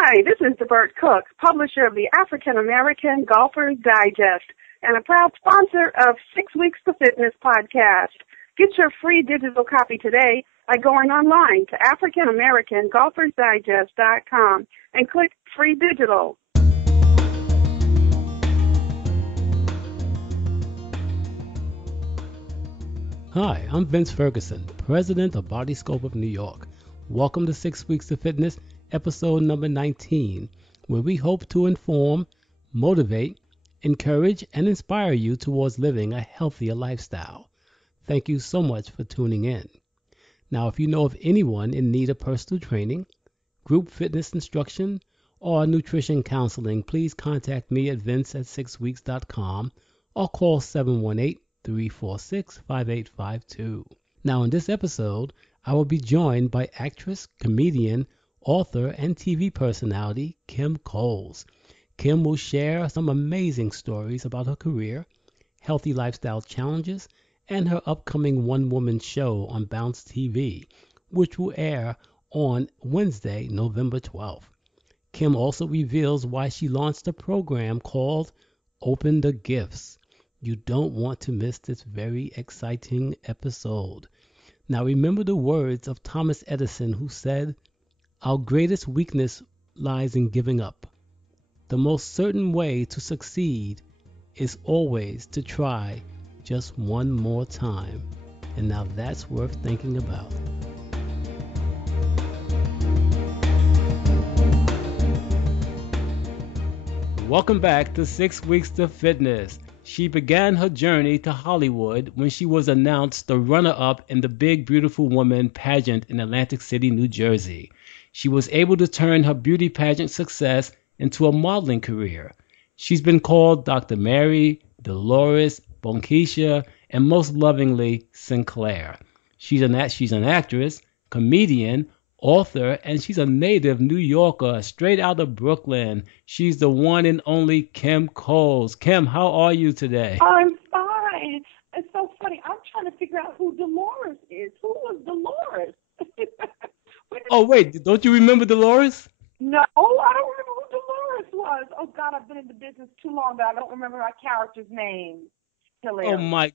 Hi, this is DeBert Cook, publisher of the African American Golfers Digest and a proud sponsor of 6 Weeks to Fitness podcast. Get your free digital copy today by going online to AfricanAmericanGolfersDigest.com and click free digital. Hi, I'm Vince Ferguson, president of Body Scope of New York. Welcome to 6 Weeks to Fitness, episode number 19, where we hope to inform, motivate, encourage, and inspire you towards living a healthier lifestyle. Thank you so much for tuning in. Now, if you know of anyone in need of personal training, group fitness instruction, or nutrition counseling, please contact me at vince@6weeks.com or call 718-346-5852. Now, in this episode, I will be joined by actress, comedian, author, and TV personality Kim Coles. Kim will share some amazing stories about her career, healthy lifestyle challenges, and her upcoming one-woman show on Bounce TV, which will air on Wednesday, November 12th. Kim also reveals why she launched a program called Open the Gifts. You don't want to miss this very exciting episode. Now remember the words of Thomas Edison, who said, "Our greatest weakness lies in giving up. The most certain way to succeed is always to try just one more time." And now that's worth thinking about. Welcome back to 6 Weeks to Fitness. She began her journey to Hollywood when she was announced the runner-up in the Big Beautiful Woman pageant in Atlantic City, New Jersey. She was able to turn her beauty pageant success into a modeling career. She's been called Dr. Mary, Dolores, Bonkeisha, and most lovingly, Sinclair. She's an actress, comedian, author, and she's a native New Yorker, straight out of Brooklyn. She's the one and only Kim Coles. Kim, how are you today? I'm fine. It's so funny. I'm trying to figure out who Dolores is. Who was Dolores? Oh, wait, don't you remember Dolores? No, I don't remember who Dolores was. Oh, God, I've been in the business too long that I don't remember my character's name. Hilarious. Oh, my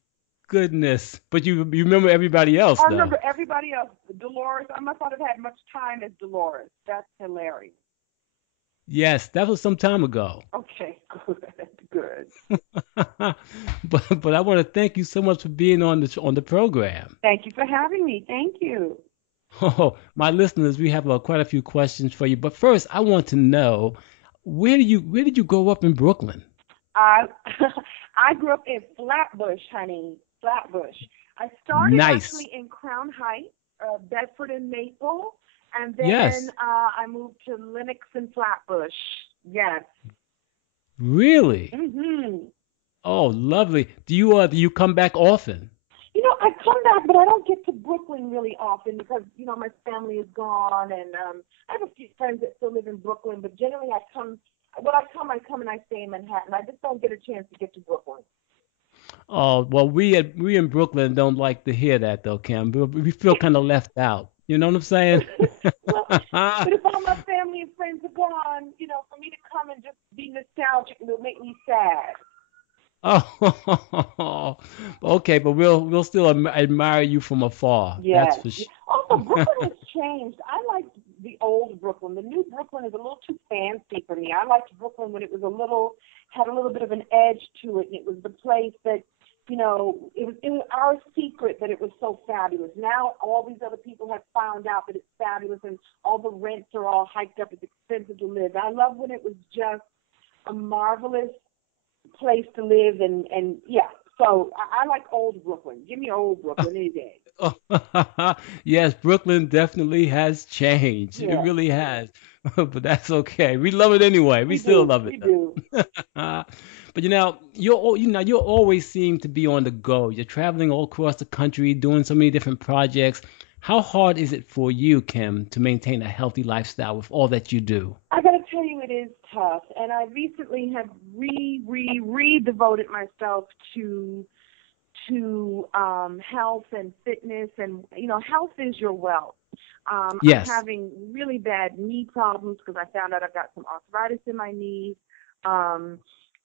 goodness. But you remember everybody else, I though. remember everybody else. Dolores, I must not have had much time as Dolores. That's hilarious. Yes, that was some time ago. Okay, good. But I want to thank you so much for being on the program. Thank you for having me. Thank you. Oh, my listeners, we have quite a few questions for you. But first, I want to know, where did you grow up in Brooklyn? I grew up in Flatbush, honey. Flatbush. I started actually in Crown Heights, Bedford and Maple, and then Yes. I moved to Lenox and Flatbush. Yes. Really? Mhm. Oh, lovely. Do you come back often? You know, I come back, but I don't get to Brooklyn really often because, my family is gone, and I have a few friends that still live in Brooklyn, but generally I come and I stay in Manhattan. I just don't get a chance to get to Brooklyn. Oh, well, we in Brooklyn don't like to hear that, though, Kim. We feel kind of left out. You know what I'm saying? Well, but if all my family and friends are gone, for me to come and just be nostalgic, it'll make me sad. Oh, okay, but we'll still admire you from afar. Yes. That's for sure. Also, Brooklyn has changed. I like the old Brooklyn. The new Brooklyn is a little too fancy for me. I liked Brooklyn when it was had a little bit of an edge to it, and it was the place that, it was our secret that it was so fabulous. Now all these other people have found out that it's fabulous, and all the rents are all hiked up. It's expensive to live. I love when it was just a marvelous place to live, and yeah. So I like old Brooklyn. Give me old Brooklyn any day. Yes, Brooklyn definitely has changed. Yeah. It really has. But that's okay. We love it anyway. We still love it. We do. But you always seem to be on the go. You're traveling all across the country, doing so many different projects. How hard is it for you, Kim, to maintain a healthy lifestyle with all that you do? I got to tell you, it is tough. And I recently have re-devoted myself to health and fitness. And, health is your wealth. I'm Yes. having really bad knee problems because I found out I've got some arthritis in my knees.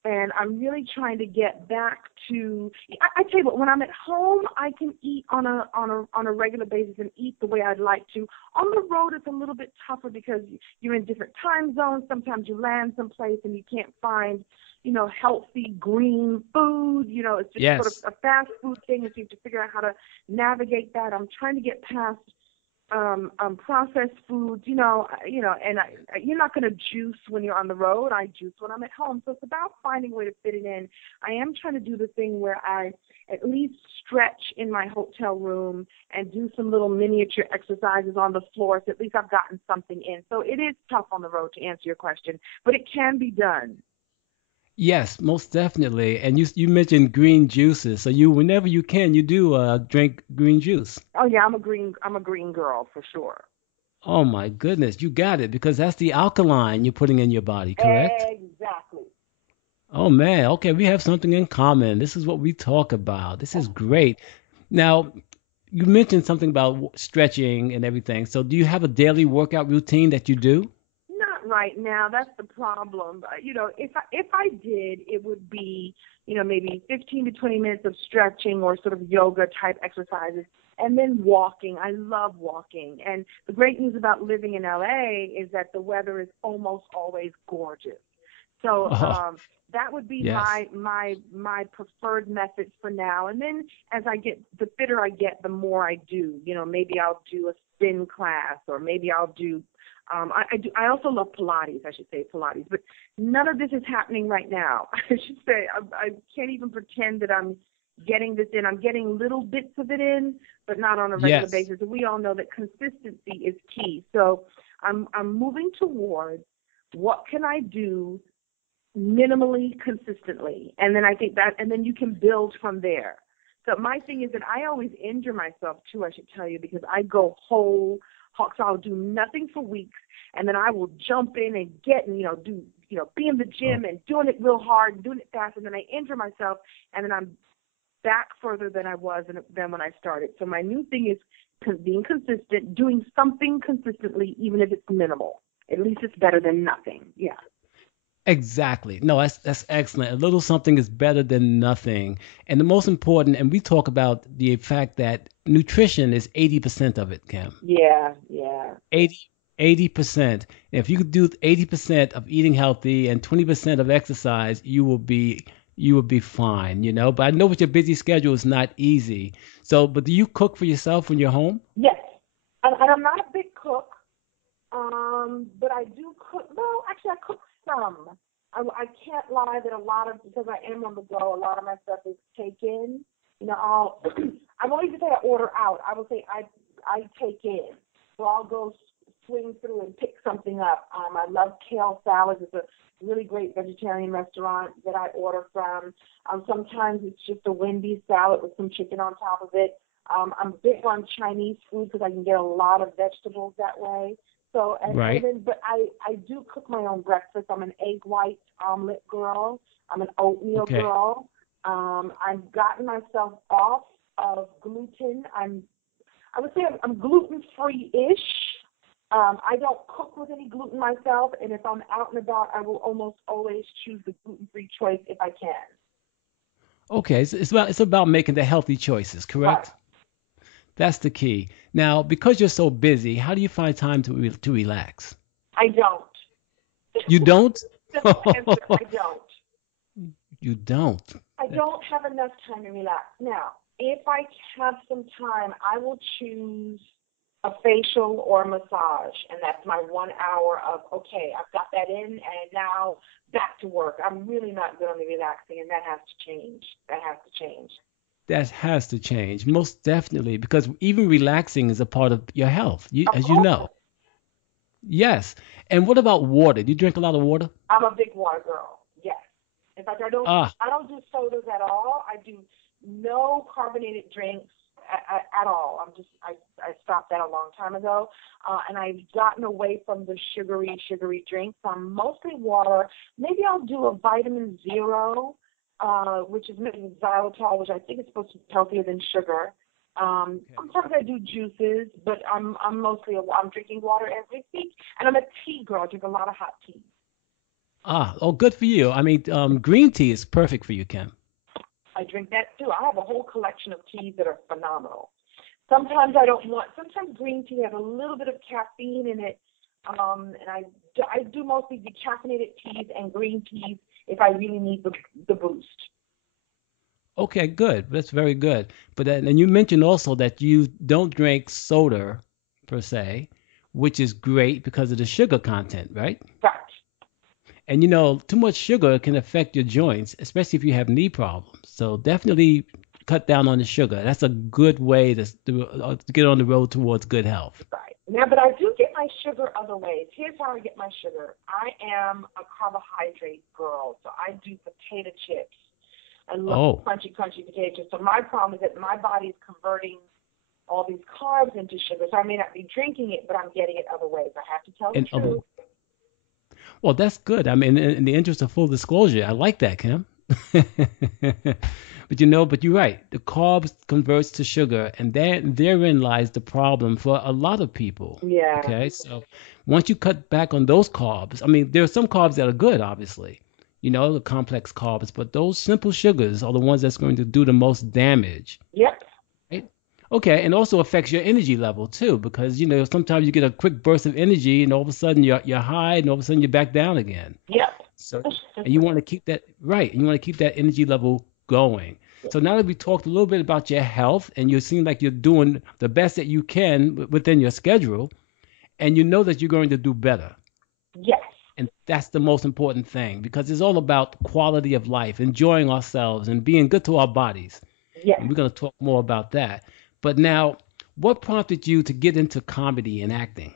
And I'm really trying to get back to. I tell you what, when I'm at home, I can eat on a regular basis and eat the way I'd like to. On the road, it's a little bit tougher because you're in different time zones. Sometimes you land someplace and you can't find, healthy green food. It's just sort of Yes. a fast food thing, and so you have to figure out how to navigate that. I'm trying to get past processed foods, and you're not going to juice when you're on the road. I juice when I'm at home. So it's about finding a way to fit it in. I am trying to do the thing where I at least stretch in my hotel room and do some little miniature exercises on the floor. So at least I've gotten something in. So it is tough on the road, to answer your question, but it can be done. Yes, most definitely. And you mentioned green juices. So whenever you can, you do drink green juice. Oh yeah, I'm a green girl for sure. Oh my goodness, you got it because that's the alkaline you're putting in your body, correct? Exactly. Oh man, okay, we have something in common. This is what we talk about. This is great. Now, you mentioned something about stretching and everything. So do you have a daily workout routine that you do? Not right now. That's the problem. If I did, it would be, maybe 15 to 20 minutes of stretching or sort of yoga type exercises, and then walking. I love walking. And the great news about living in LA is that the weather is almost always gorgeous. So Oh, that would be yes. my preferred methods for now. And then as the fitter I get, the more I do. Maybe I'll do a spin class, or maybe I'll do. I also love Pilates. I should say Pilates, but none of this is happening right now. I should say I can't even pretend that I'm getting this in. I'm getting little bits of it in, but not on a regular Yes. basis. And we all know that consistency is key. So I'm moving towards what can I do minimally, consistently, and then I think that, and then you can build from there. So my thing is that I always injure myself too. I should tell you, because I go whole hog, so I'll do nothing for weeks, and then I will jump in and get and do be in the Oh, gym and doing it real hard and doing it fast, and then I injure myself, and then I'm back further than I was than when I started. So my new thing is being consistent, doing something consistently, even if it's minimal. At least it's better than nothing. Yeah. exactly. No, that's excellent. A little something is better than nothing. And the most important, and we talk about the fact that nutrition is 80% of it, Kim. Yeah, yeah. 80%. If you could do 80% of eating healthy and 20% of exercise, you will be fine. But I know with your busy schedule, it's not easy. So, but do you cook for yourself when you're home? Yes. And I'm not a big cook, but I do cook. Well, actually, I cook some. I can't lie that because I am on the go, a lot of my stuff is taken. I won't even say I order out. I will say I take in. So I'll go swing through and pick something up. I love kale salads. It's a really great vegetarian restaurant that I order from. Sometimes it's just a Wendy's salad with some chicken on top of it. I'm big on Chinese food because I can get a lot of vegetables that way. So and Right. then but I do cook my own breakfast. I'm an egg white omelet girl. I'm an oatmeal Okay. girl. I've gotten myself off of gluten. I would say I'm gluten free ish. I don't cook with any gluten myself, and if I'm out and about, I will almost always choose the gluten free choice if I can. Okay. It's about making the healthy choices, Right. correct? That's the key. Now, because you're so busy, how do you find time to relax? I don't. You don't? Simple answer, I don't. You don't. I don't have enough time to relax. Now, if I have some time, I will choose a facial or a massage, and that's my 1 hour of, okay, I've got that in, and now back to work. I'm really not good on the relaxing, and that has to change. That has to change. That has to change, most definitely, because even relaxing is a part of your health, Of as you course, know. Yes. And what about water? Do you drink a lot of water? I'm a big water girl. Yes. In fact, I don't. Ah, I don't do sodas at all. I do no carbonated drinks at all. I stopped that a long time ago, and I've gotten away from the sugary drinks. I'm mostly water. Maybe I'll do a vitamin zero, which is made with xylitol, which I think is supposed to be healthier than sugar. Sometimes I do juices, but I'm drinking water as we speak, and I'm a tea girl. I drink a lot of hot tea. Good for you. I mean, green tea is perfect for you, Kim. I drink that too. I have a whole collection of teas that are phenomenal. Sometimes green tea has a little bit of caffeine in it, and I do mostly decaffeinated teas and green teas if I really need the boost. Okay, good. That's very good. But then, and you mentioned also that you don't drink soda per se, which is great because of the sugar content, right? Right. And too much sugar can affect your joints, especially if you have knee problems. So definitely cut down on the sugar. That's a good way to get on the road towards good health. Right. Now, but I do get my sugar other ways. Here's how I get my sugar. I am a carbohydrate girl, so I do potato chips. I love crunchy potato chips. So my problem is that my body is converting all these carbs into sugar. So I may not be drinking it, but I'm getting it other ways. I have to tell the truth. Well, that's good. I mean, in the interest of full disclosure, I like that, Kim. But you're right. The carbs converts to sugar, and therein lies the problem for a lot of people. Yeah. Okay, so once you cut back on those carbs, I mean, there are some carbs that are good, obviously, the complex carbs, but those simple sugars are the ones that's going to do the most damage. Yep. Right? Okay, and also affects your energy level too, because sometimes you get a quick burst of energy, and all of a sudden you're high, and all of a sudden you're back down again. Yep. So, and you want to keep that right, and you want to keep that energy level going. So now that we talked a little bit about your health, and you seem like you're doing the best that you can within your schedule, and you know that you're going to do better. Yes. And that's the most important thing, because it's all about quality of life, enjoying ourselves, and being good to our bodies. Yes. And we're going to talk more about that. But now, what prompted you to get into comedy and acting?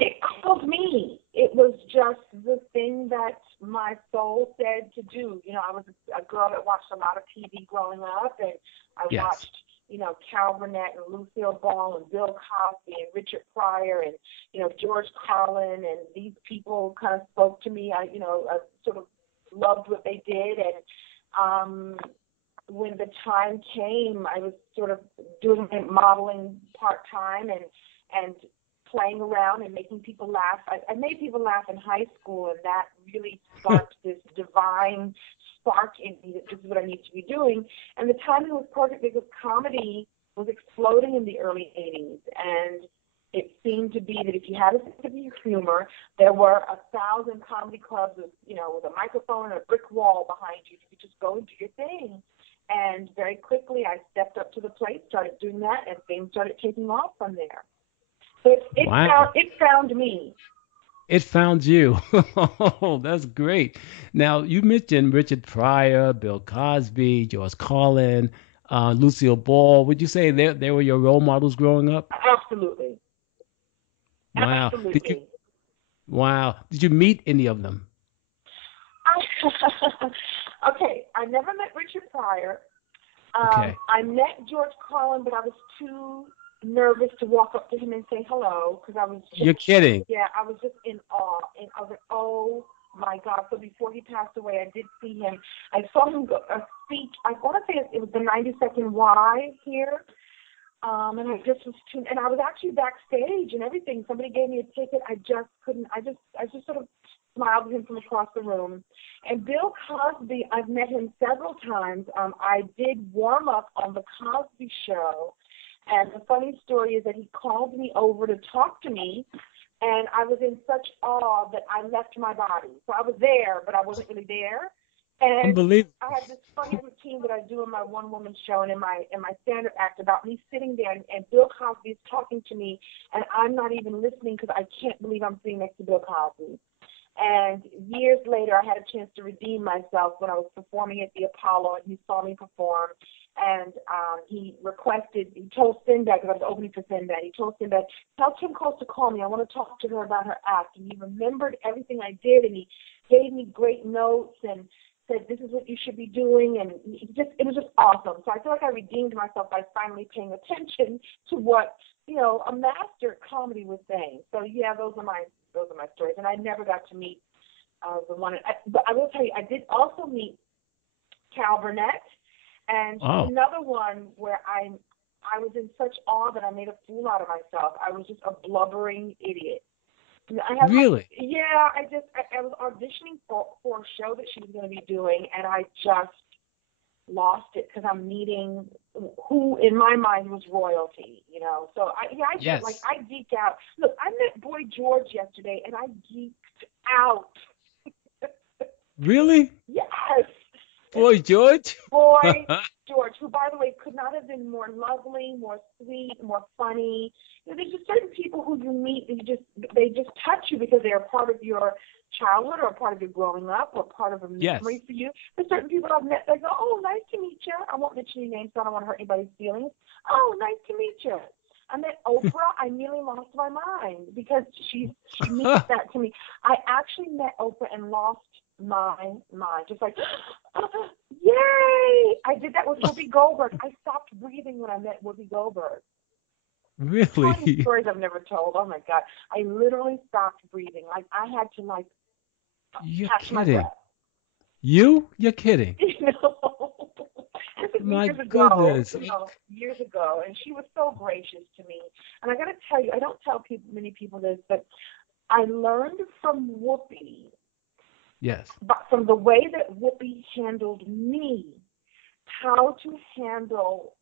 It called me. It was just the thing that my soul said to do. I was a girl that watched a lot of TV growing up, and I watched, Carol Burnett and Lucille Ball and Bill Cosby and Richard Pryor and, George Carlin, and these people kind of spoke to me. I sort of loved what they did, and when the time came, I was sort of doing modeling part-time and playing around and making people laugh. I made people laugh in high school, and that really sparked this divine spark in me that this is what I need to be doing. And the timing was perfect because comedy was exploding in the early 80s, and it seemed to be that if you had a sense of humor, there were 1,000 comedy clubs with a microphone and a brick wall behind you. You could just go and do your thing. And very quickly, I stepped up to the plate, started doing that, and things started taking off from there. So it found me. It found you. Oh, that's great. Now, you mentioned Richard Pryor, Bill Cosby, George Carlin, Lucille Ball. Would you say they were your role models growing up? Absolutely. Wow. Absolutely. Did you meet any of them? Okay, I never met Richard Pryor. Okay. I met George Carlin, but I was too nervous to walk up to him and say hello because I was just, You're kidding. Yeah, I was just in awe. And I was like, oh, my God. So before he passed away, I did see him. I saw him speak. I want to say it was the 92nd Y here. And I just was tuned, and I was actually backstage and everything. Somebody gave me a ticket. I just couldn't. I just sort of smiled at him from across the room. And Bill Cosby, I've met him several times. I did warm up on the Cosby Show, and the funny story is that he called me over to talk to me, and I was in such awe that I left my body. So I was there, but I wasn't really there. And Unbelievable. I had this funny routine that I do in my one-woman show and in my standard act about me sitting there, and Bill Cosby is talking to me, and I'm not even listening because I can't believe I'm sitting next to Bill Cosby. And years later, I had a chance to redeem myself when I was performing at the Apollo, and he saw me perform. And he told Sinbad, because I was opening for Sinbad, he told Sinbad, tell Kim Coles to call me. I want to talk to her about her act. And he remembered everything I did, and he gave me great notes and said, this is what you should be doing. And it was just awesome. So I feel like I redeemed myself by finally paying attention to what, a master at comedy was saying. So, yeah, those are my stories. And I never got to meet the one. But I will tell you, I did also meet Carol Burnett. And she's another one where I was in such awe that I made a fool out of myself. I was just a blubbering idiot. I have Really? I was auditioning for a show that she was going to be doing, and I just lost it because I'm meeting who in my mind was royalty, you know. So I Yes. geeked out. Look, I met Boy George yesterday, and I geeked out. Really? Yes. Boy George? Boy George, who, by the way, could not have been more lovely, more sweet, more funny. You know, there's just certain people who you meet, and they just touch you because they're a part of your childhood or a part of your growing up or part of a memory for you. There's certain people I've met that go, oh, nice to meet you. I won't mention any names, so I don't want to hurt anybody's feelings. Oh, nice to meet you. I met Oprah. I nearly lost my mind because she means that to me. I actually met Oprah and lost my mind. Just like, yay! I did that with Whoopi Goldberg. I stopped breathing when I met Whoopi Goldberg. Really? Funny stories I've never told. Oh my God! I literally stopped breathing. Like I had to You're catch my kidding. breath. You're kidding. You know, this is My years goodness. ago. Years ago, and she was so gracious to me. And I got to tell you, I don't tell many people this, but I learned from Whoopi. Yes. But from the way that Whoopi handled me, how to handle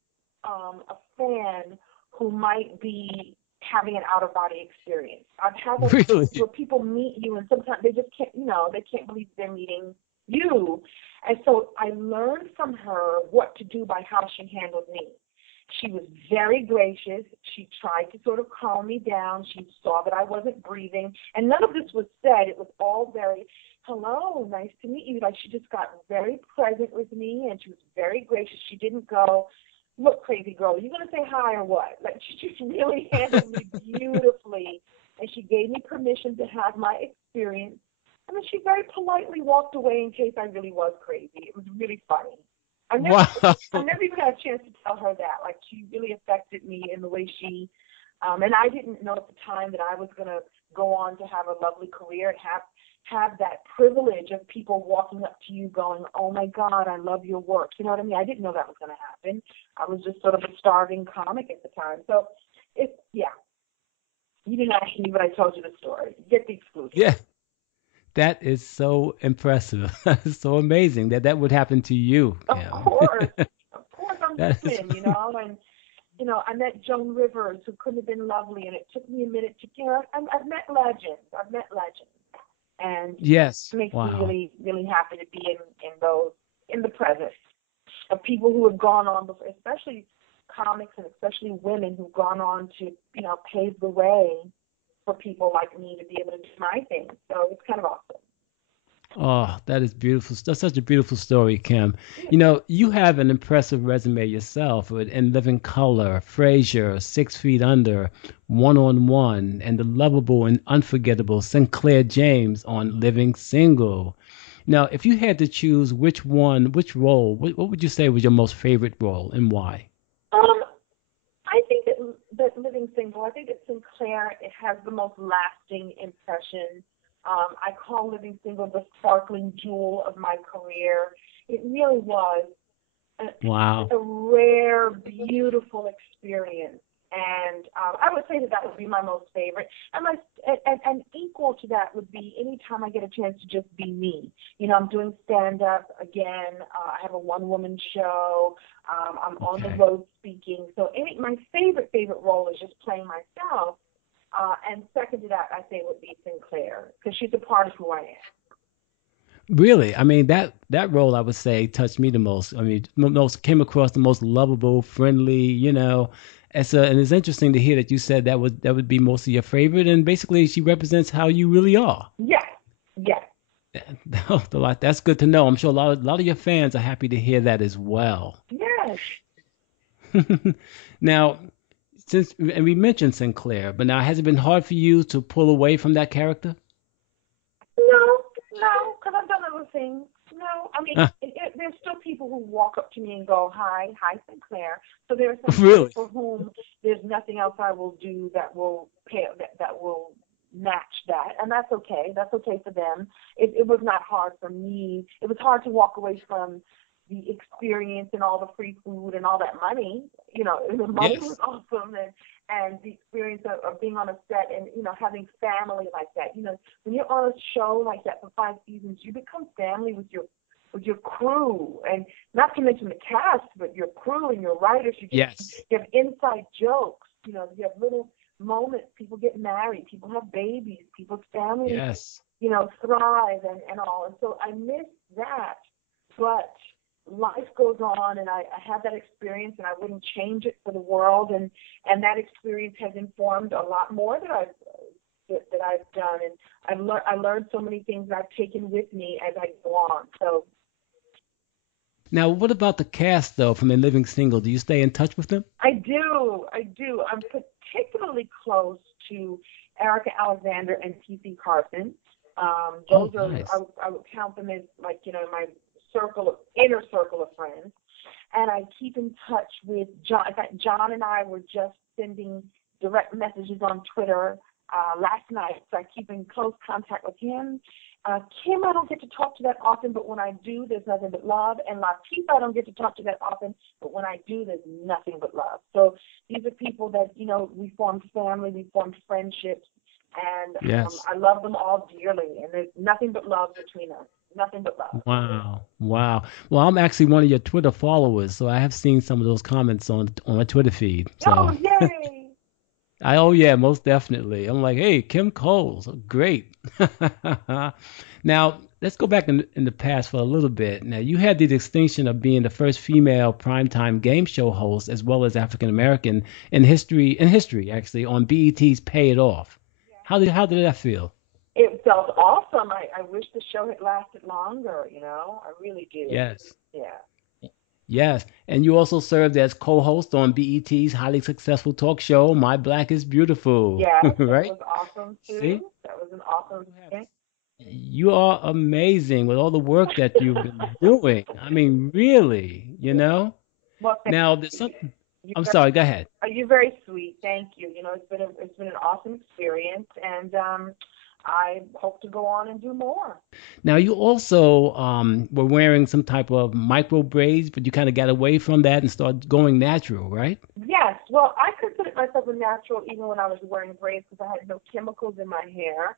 a fan who might be having an out-of-body experience. I've had those Really? where people meet you and sometimes they just can't, they can't believe they're meeting you. And so I learned from her what to do by how she handled me. She was very gracious. She tried to sort of calm me down. She saw that I wasn't breathing. And none of this was said. It was all very, hello, nice to meet you. Like she just got very present with me, and she was very gracious. She didn't go, look, crazy girl, are you going to say hi or what? Like she just really handled me beautifully. And she gave me permission to have my experience. And then she very politely walked away in case I really was crazy. It was really funny. I never even had a chance to tell her that. Like, she really affected me in the way she, and I didn't know at the time that I was going to go on to have a lovely career and have that privilege of people walking up to you going, oh, my God, I love your work. You know what I mean? I didn't know that was going to happen. I was just sort of a starving comic at the time. So, you didn't ask me, but I told you the story. Get the exclusive. Yeah. That is so impressive. So amazing that would happen to you. Of course, I'm human, and I met Joan Rivers, who couldn't have been lovely, and it took me a minute to, I've met legends, and yes, it makes wow. me really, really happy to be in the presence of people who have gone on before, especially comics and especially women who've gone on to, pave the way for people like me to be able to do my thing. So it's kind of awesome. Oh, that is beautiful. That's such a beautiful story, Kim. You have an impressive resume yourself with In Living Color, Frasier, 6 Feet Under, One on One, and the lovable and unforgettable Sinclair James on Living Single. Now, if you had to choose which role, what would you say was your most favorite role and why? I think that Living Single, I think that Sinclair, it has the most lasting impression. I call Living Single the sparkling jewel of my career. It really was a rare, beautiful experience. And I would say that would be my most favorite. And equal to that would be any time I get a chance to just be me. I'm doing stand-up again. I have a one-woman show. I'm on the road speaking. So my favorite role is just playing myself. And second to that, I say would be Sinclair, because she's a part of who I am. Really? I mean, that role, I would say, touched me the most. I mean, came across the most lovable, friendly, And it's interesting to hear that you said that would be most of your favorite, and basically she represents how you really are. Yes. That's good to know. I'm sure a lot of your fans are happy to hear that as well. Yes. Now, and we mentioned Sinclair, but now has it been hard for you to pull away from that character? No, because I've done other things. No, I mean, there's still people who walk up to me and go, hi, Sinclair. So there are some people for whom there's nothing else I will do that will match that, and that's okay. That's okay for them. It was not hard for me. It was hard to walk away from the experience and all the free food and all that money. You know, the money was awesome, and the experience of being on a set and, you know, having family like that. You know, when you're on a show like that for 5 seasons, you become family with your crew, and not to mention the cast, but your crew and your writers. You have inside jokes. You know, you have little moments. People get married. People have babies. People's families, you know, thrive and all. And so I miss that, but life goes on, and I have that experience, and I wouldn't change it for the world. And that experience has informed a lot more that I've done, and I learned so many things I've taken with me as I go on. So. Now, what about the cast, though, from In Living Single? Do you stay in touch with them? I do. I'm particularly close to Erica Alexander and T.C. Carson. Those are, nice. I would count them as, like, you know, my inner circle of friends. And I keep in touch with John. In fact, John and I were just sending direct messages on Twitter last night, so I keep in close contact with him. Kim, I don't get to talk to that often, but when I do, there's nothing but love. And Latifah, I don't get to talk to that often, but when I do, there's nothing but love. So these are people that, you know, we formed family, we formed friendships, and I love them all dearly. And there's nothing but love between us. Nothing but love. Wow. Well, I'm actually one of your Twitter followers, so I have seen some of those comments on my Twitter feed. So. Oh, yay! Yeah, most definitely. I'm like, hey, Kim Coles, great. Now, let's go back in the past for a little bit. Now, you had the distinction of being the first female primetime game show host, as well as African American in history, actually, on BET's Pay It Off. How did that feel? It felt awesome. I wish the show had lasted longer, you know. I really do. Yes. Yeah. Yes, and you also served as co-host on BET's highly successful talk show, My Black is Beautiful. Yes, right? That was awesome, too. See? That was an awesome thing. You are amazing with all the work that you've been doing. I mean, really, you know? Well, now, there's something. I'm sorry, go ahead. You're very sweet. Thank you. You know, it's been an awesome experience, and I hope to go on and do more. Now, you also were wearing some type of micro braids, but you kind of got away from that and started going natural, right? Yes. Well, I considered myself a natural even when I was wearing braids because I had no chemicals in my hair.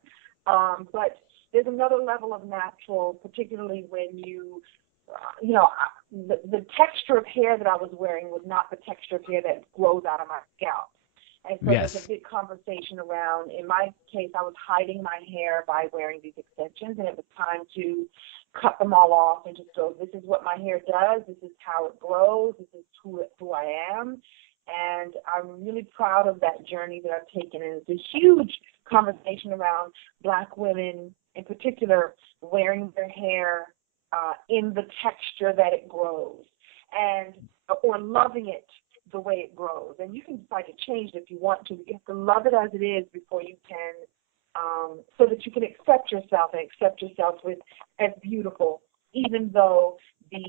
But there's another level of natural, particularly when the texture of hair that I was wearing was not the texture of hair that grows out of my scalp. And so there's a big conversation around, in my case, I was hiding my hair by wearing these extensions, and it was time to cut them all off and just go, this is what my hair does, this is how it grows, this is who I am. And I'm really proud of that journey that I've taken. And it's a huge conversation around Black women, in particular, wearing their hair in the texture that it grows, or loving it the way it grows. And you can decide to change it if you want to. You have to love it as it is before you can, so that you can accept yourself and accept yourself as beautiful, even though the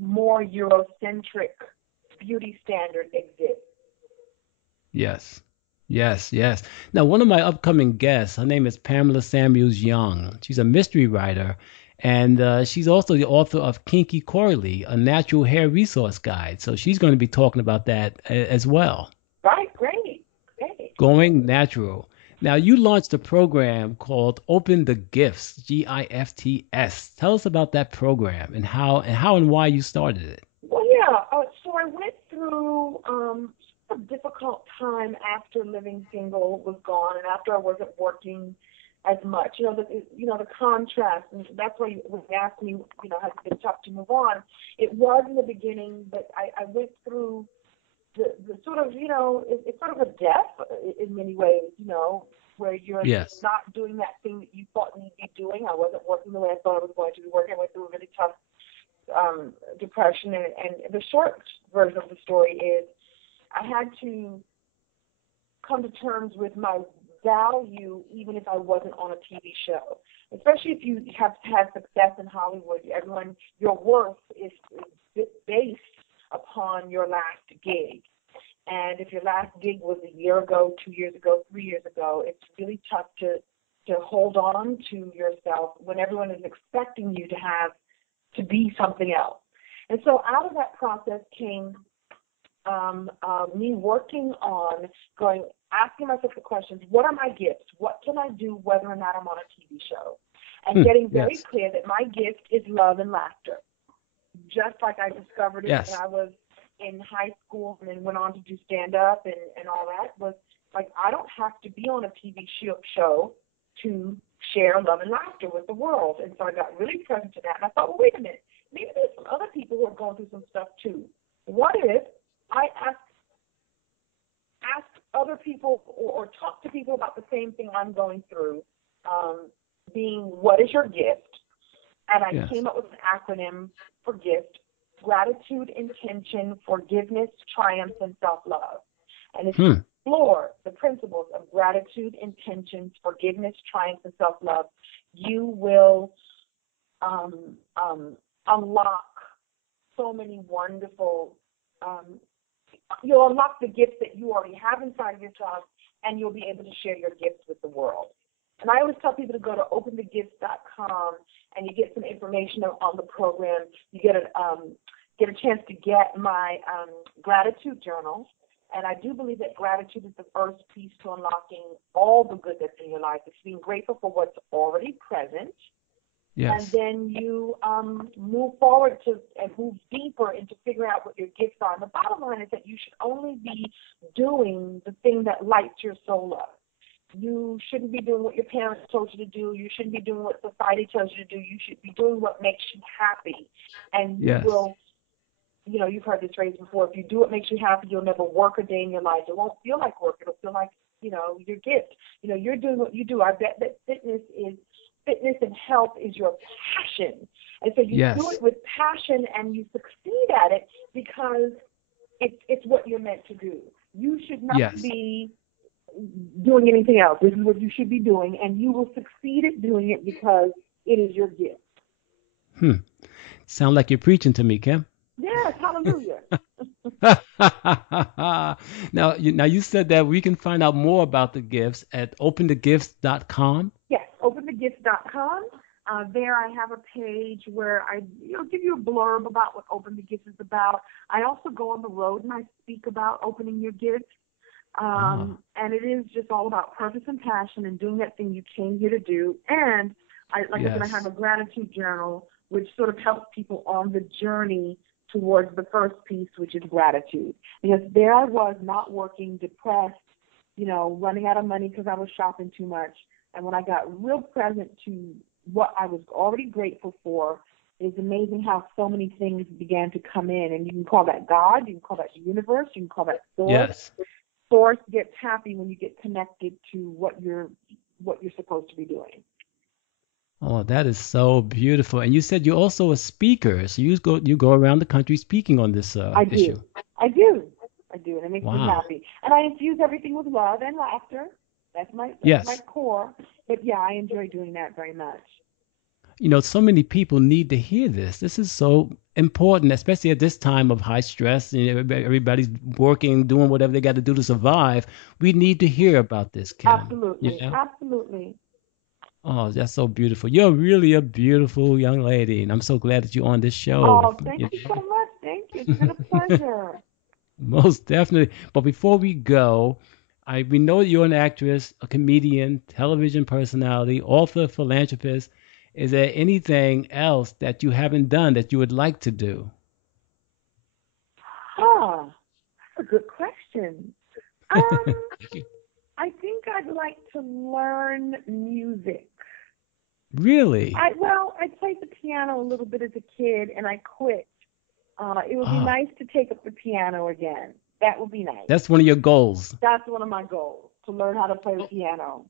more Eurocentric beauty standard exists. Yes. Now, one of my upcoming guests, her name is Pamela Samuels Young. She's a mystery writer, and she's also the author of Kinky Coily, a natural hair resource guide. So she's going to be talking about that as well. Right, great. Going natural. Now, you launched a program called Open the Gifts, GIFTS. Tell us about that program and how and why you started it. Well, yeah. So I went through a difficult time after Living Single was gone and after I wasn't working as much. The contrast, and that's why when you asked me, has it been tough to move on? It was in the beginning, but I went through the sort of, it's sort of a death in many ways, where you're not doing that thing that you thought you'd be doing. I wasn't working the way I thought I was going to be working. I went through a really tough depression, and the short version of the story is I had to come to terms with my value even if I wasn't on a TV show. Especially if you have had success in Hollywood, your worth is based upon your last gig. And if your last gig was a year ago, 2 years ago, 3 years ago, it's really tough to hold on to yourself when everyone is expecting you to be something else. And so out of that process came me working on asking myself the questions, what are my gifts? What can I do whether or not I'm on a TV show? And getting very clear that my gift is love and laughter. Just like I discovered it when I was in high school and then went on to do stand-up and all that, was like I don't have to be on a TV show to share love and laughter with the world. And so I got really present to that. And I thought, well, wait a minute. Maybe there's some other people who are going through some stuff too. What if I ask other people or talk to people about the same thing I'm going through, being what is your gift? And I came up with an acronym for GIFT: gratitude, intention, forgiveness, triumph, and self-love. And if you explore the principles of gratitude, intention, forgiveness, triumph, and self-love, you will unlock so many wonderful, you'll unlock the gifts that you already have inside of yourself, and you'll be able to share your gifts with the world. And I always tell people to go to openthegifts.com, and you get some information on the program. You get a chance to get my gratitude journal. And I do believe that gratitude is the first piece to unlocking all the good that's in your life. It's being grateful for what's already present. Yes. And then you move forward and move deeper into figuring out what your gifts are. And the bottom line is that you should only be doing the thing that lights your soul up. You shouldn't be doing what your parents told you to do. You shouldn't be doing what society tells you to do. You should be doing what makes you happy. And you will, you've heard this phrase before, if you do what makes you happy, you'll never work a day in your life. It won't feel like work. It'll feel like, your gift. You're doing what you do. I bet that fitness and health is your passion. And so you do it with passion and you succeed at it because it's what you're meant to do. You should not be doing anything else. This is what you should be doing, and you will succeed at doing it because it is your gift. Sound like you're preaching to me, Kim. Yes, hallelujah. Now you said that we can find out more about the gifts at openthegifts.com. Yes, openthegifts.com. There I have a page where I give you a blurb about what Open the Gifts is about. I also go on the road and I speak about opening your gifts. And it is just all about purpose and passion and doing that thing you came here to do. And I said, I have a gratitude journal, which sort of helps people on the journey towards the first piece, which is gratitude. Because there I was, not working, depressed, running out of money because I was shopping too much. And when I got real present to what I was already grateful for, it's amazing how so many things began to come in. And you can call that God, you can call that the universe, you can call that source. Yes. Source gets happy when you get connected to what you're supposed to be doing. Oh, that is so beautiful. And you said you're also a speaker, so you go around the country speaking on this issue. I do, and it makes me happy. And I infuse everything with love and laughter. That's my core. But I enjoy doing that very much. So many people need to hear this. This is so important, especially at this time of high stress. Everybody's working, doing whatever they got to do to survive. We need to hear about this, Kim. Absolutely, absolutely. Oh, that's so beautiful. You're really a beautiful young lady, and I'm so glad that you're on this show. Oh, thank you so much. Thank you. It's been a pleasure. Most definitely. But before we go, we know you're an actress, a comedian, television personality, author, philanthropist. Is there anything else that you haven't done that you would like to do? That's a good question. I think I'd like to learn music. Really? I played the piano a little bit as a kid, and I quit. It would be nice to take up the piano again. That would be nice. That's one of your goals. That's one of my goals, to learn how to play the piano.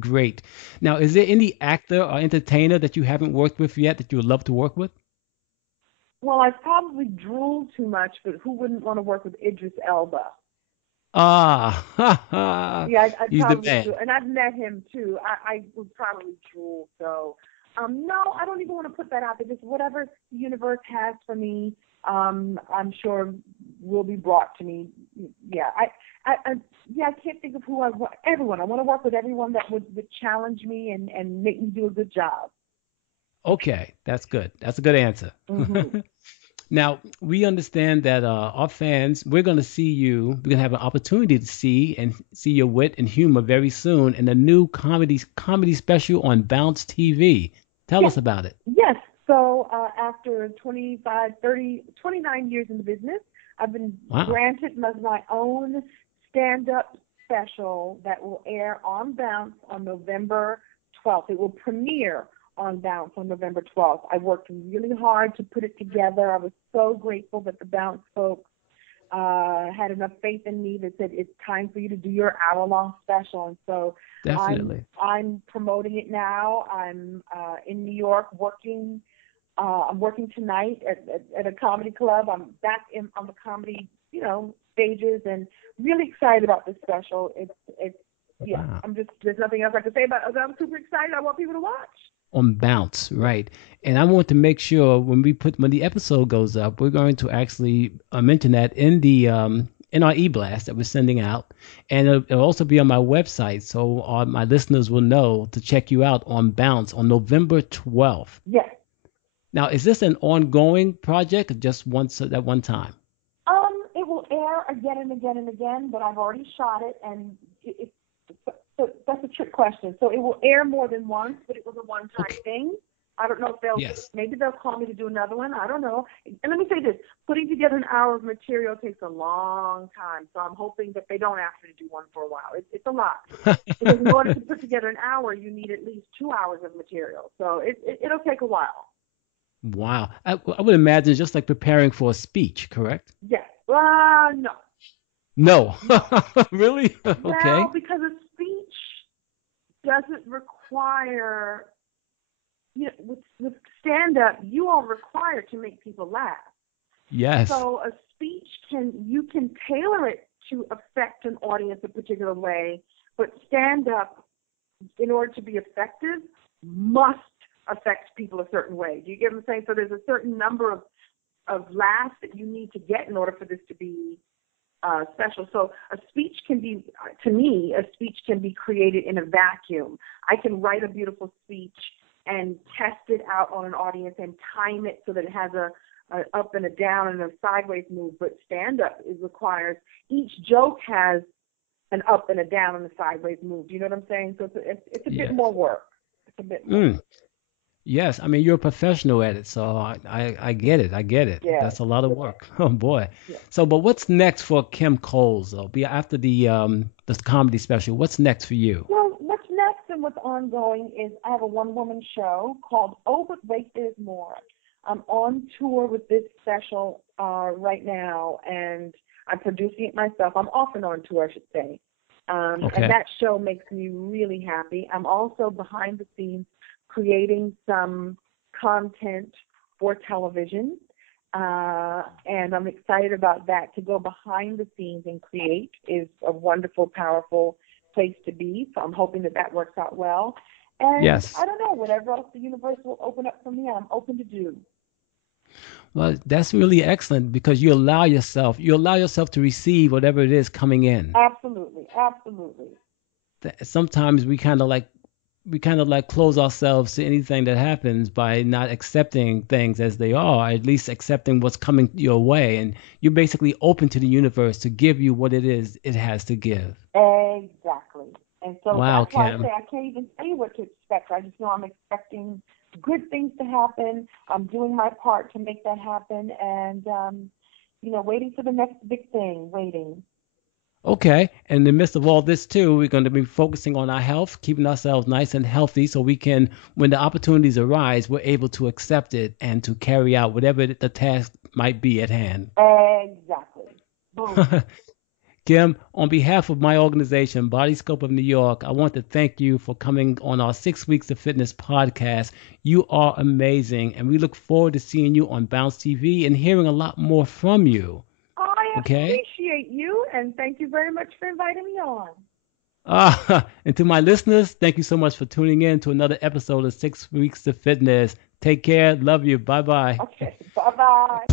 Great. Now, is there any actor or entertainer that you haven't worked with yet that you would love to work with? Well, I probably drool too much, but who wouldn't want to work with Idris Elba? He's the man. And I've met him too. I would probably drool. So, no, I don't even want to put that out there. Just whatever the universe has for me, I'm sure will be brought to me. I can't think of who I want. Everyone. I want to work with everyone that would challenge me and make me do a good job. Okay, that's good. That's a good answer. Hmm. Now, we understand that our fans, we're going to see you, we're going to have an opportunity to see your wit and humor very soon in a new comedy special on Bounce TV. Tell Yes, us about it. yes. So after 25, 30, 29 years in the business, I've been Wow. granted my own stand-up special that will air on Bounce on November 12th. It will premiere on Bounce on November 12th. I worked really hard to put it together. I was so grateful that the Bounce folks had enough faith in me that said it's time for you to do your hour-long special. And so Definitely. I'm promoting it now. I'm in New York working. I'm working tonight at a comedy club. I'm back on the comedy, stages, and really excited about this special. It's yeah. Wow. There's nothing else I can say about it. I'm super excited. I want people to watch. On Bounce, right? And I want to make sure when the episode goes up, we're going to actually mention that in our e-blast that we're sending out, and it'll also be on my website, so my listeners will know to check you out on Bounce on November 12th. Yes. Now, is this an ongoing project, or just once at one time? It will air again and again and again, but I've already shot it, and so that's a trick question. So it will air more than once, but it was a one-time Okay. thing. I don't know if Yes. maybe they'll call me to do another one. I don't know. And let me say this, putting together an hour of material takes a long time, so I'm hoping that they don't ask me to do one for a while. It's a lot. Because in order to put together an hour, you need at least 2 hours of material. So it'll take a while. Wow. I would imagine just like preparing for a speech, correct? Yes. No. No. No. Really? Okay. Well, because a speech doesn't require, with stand-up, you are required to make people laugh. Yes. So a speech you can tailor it to affect an audience a particular way, but stand-up, in order to be effective, must affect people a certain way. Do you get what I'm saying? So there's a certain number of laughs that you need to get in order for this to be special. So a speech can be, to me, a speech can be created in a vacuum. I can write a beautiful speech and test it out on an audience and time it so that it has a up and a down and a sideways move. But stand-up requires, each joke has an up and a down and a sideways move. Do you know what I'm saying? So it's a Yes. bit more work. It's a bit more. Yes, I mean you're a professional at it, so I get it. I get it. Yeah. That's a lot of work. Oh boy. Yeah. So, but what's next for Kim Coles though? Be after the comedy special. What's next for you? Well, what's next and what's ongoing is I have a one-woman show called Oh, But Wait, There's More. I'm on tour with this special right now, and I'm producing it myself. I'm off and on tour, I should say. Okay. And that show makes me really happy. I'm also behind the scenes creating some content for television, and I'm excited about that. To go behind the scenes and create is a wonderful, powerful place to be, so I'm hoping that works out well. And Yes. I don't know, whatever else the universe will open up for me, I'm open to do. Well, that's really excellent because you allow yourself to receive whatever it is coming in. Absolutely, absolutely. Sometimes we kind of like close ourselves to anything that happens by not accepting things as they are, at least accepting what's coming your way, and you're basically open to the universe to give you what it is it has to give. Exactly. And so Wow, that's why Kim. I say I can't even tell you what to expect. I just know I'm expecting good things to happen. I'm doing my part to make that happen, and waiting for the next big thing. Waiting. Okay, and in the midst of all this too, we're going to be focusing on our health, keeping ourselves nice and healthy, so we can, when the opportunities arise, we're able to accept it and to carry out whatever the task might be at hand. Exactly. Boom. Kim, on behalf of my organization, Body Scope of New York, I want to thank you for coming on our 6 Weeks of Fitness podcast. You are amazing, and we look forward to seeing you on Bounce TV and hearing a lot more from you. I Okay? appreciate you, and thank you very much for inviting me on. And to my listeners, thank you so much for tuning in to another episode of 6 Weeks of Fitness. Take care. Love you. Bye-bye. Okay. Bye-bye.